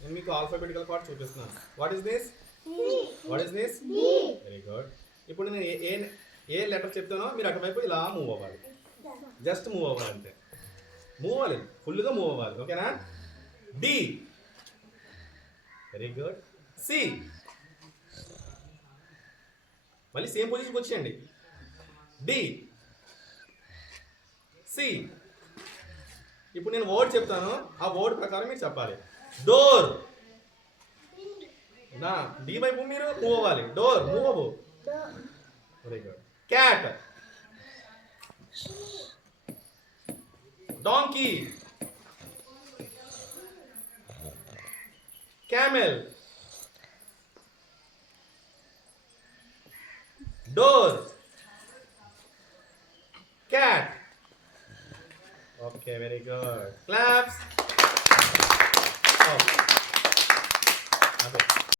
నేను మీకు alphabetical part చూపిస్తున్నాను. What is this? What is this? Very good. ఇప్పుడు నేను ఏ ఏ లెటర్ చెప్తానో మీరు అటువైపు ఇలా మూవ్ అవ్వాలి. జస్ట్ మూవ్ అవ్వాలి అంతే. మూవ్ అవ్వాలి, ఫుల్గా మూవ్ అవ్వాలి. ఓకేనా? డి. Very good. సి. మళ్ళీ సేమ్ పొజిషన్కి వచ్చేయండి. డి. సి. ఇప్పుడు నేను వర్డ్ చెప్తాను, ఆ వర్డ్ ప్రకారం మీరు చెప్పాలి. డోర్. నా డి వైపు మీరు మూవ్ అవ్వాలి. డోర్ మూవ్ అవ్వు. Very good. Cat. Donkey. camel. Door. Cat. Okay, very good. Claps. Oh. Okay.